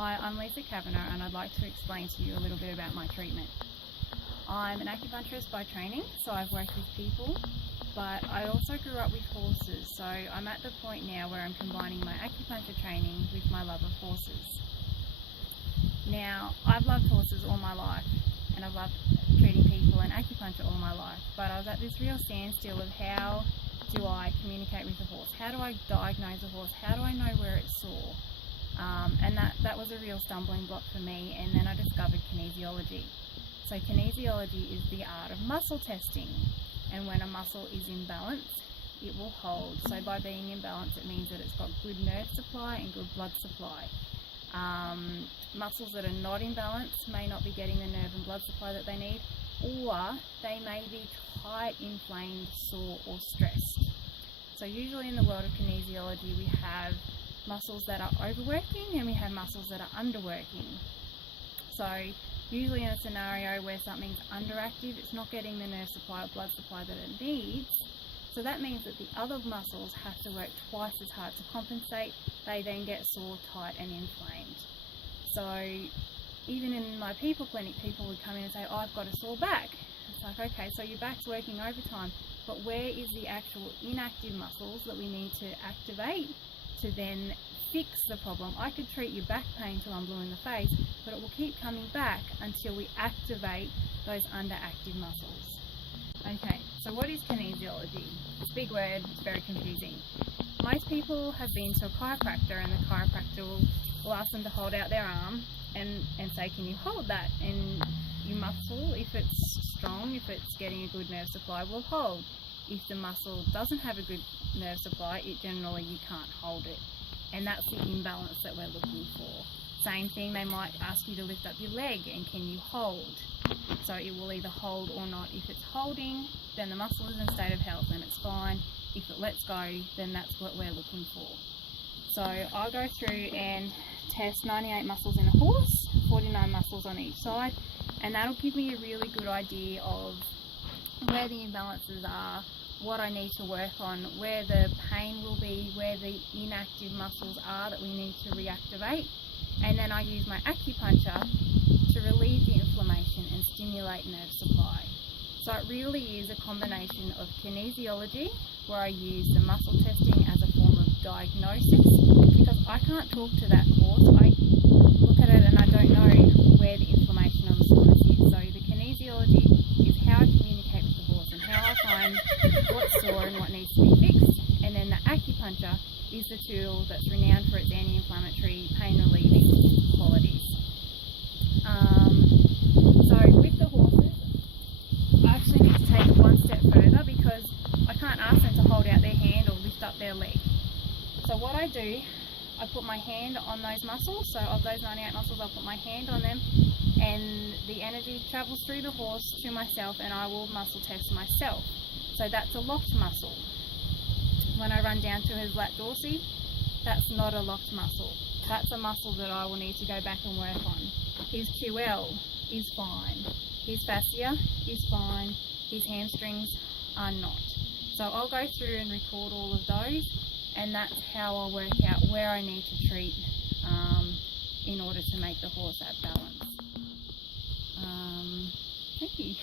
Hi, I'm Lisa Kavanagh and I'd like to explain to you a little bit about my treatment. I'm an acupuncturist by training, so I've worked with people, but I also grew up with horses, so I'm at the point now where I'm combining my acupuncture training with my love of horses. Now, I've loved horses all my life and I've loved treating people and acupuncture all my life, but I was at this real standstill of how do I communicate with a horse? How do I diagnose a horse? How do I know where it's sore? And that was a real stumbling block for me, and then I discovered kinesiology. So kinesiology is the art of muscle testing, and when a muscle is in balance, it will hold. So by being in balance, it means that it's got good nerve supply and good blood supply. Muscles that are not in balance may not be getting the nerve and blood supply that they need, or they may be tight, inflamed, sore or stressed. So usually in the world of kinesiology we have muscles that are overworking and we have muscles that are underworking. So usually in a scenario where something's underactive, it's not getting the nerve supply or blood supply that it needs, so that means that the other muscles have to work twice as hard to compensate. They then get sore, tight and inflamed. So even in my people clinic, people would come in and say, oh, I've got a sore back. It's like, okay, so your back's working overtime, but where is the actual inactive muscles that we need to activate to then fix the problem? I could treat your back pain till I'm blue in the face, but it will keep coming back until we activate those underactive muscles. Okay, so what is kinesiology? It's a big word, it's very confusing. Most people have been to a chiropractor and the chiropractor will ask them to hold out their arm and say, can you hold that? And your muscle, if it's strong, if it's getting a good nerve supply, will hold. If the muscle doesn't have a good nerve supply, you can't hold it. And that's the imbalance that we're looking for. Same thing, they might ask you to lift up your leg and can you hold? So it will either hold or not. If it's holding, then the muscle is in a state of health and it's fine. If it lets go, then that's what we're looking for. So I'll go through and test 98 muscles in a horse, 49 muscles on each side, and that'll give me a really good idea of where the imbalances are, what I need to work on, where the pain will be, where the inactive muscles are that we need to reactivate, and then I use my acupuncture to relieve the inflammation and stimulate nerve supply. So it really is a combination of kinesiology, where I use the muscle testing as a form of diagnosis, because I can't talk to that horse. I look at it and I don't know where the inflammation or the soreness is. So the kinesiology is how I communicate with the horse and how I find what's sore and what needs to be fixed. And then the acupuncture is the tool that's renowned for its anti-inflammatory, pain-relieving qualities. So with the horses, I actually need to take it one step further, because I can't ask them to hold out their hand or lift up their leg. So what I do, I put my hand on those muscles. So of those 98 muscles, I'll put my hand on them and the energy travels through the horse to myself and I will muscle test myself. So that's a locked muscle. When I run down to his lat dorsi, that's not a locked muscle. That's a muscle that I will need to go back and work on. His QL is fine. His fascia is fine. His hamstrings are not. So I'll go through and record all of those, and that's how I'll work out where I need to treat in order to make the horse at balance. Thank you.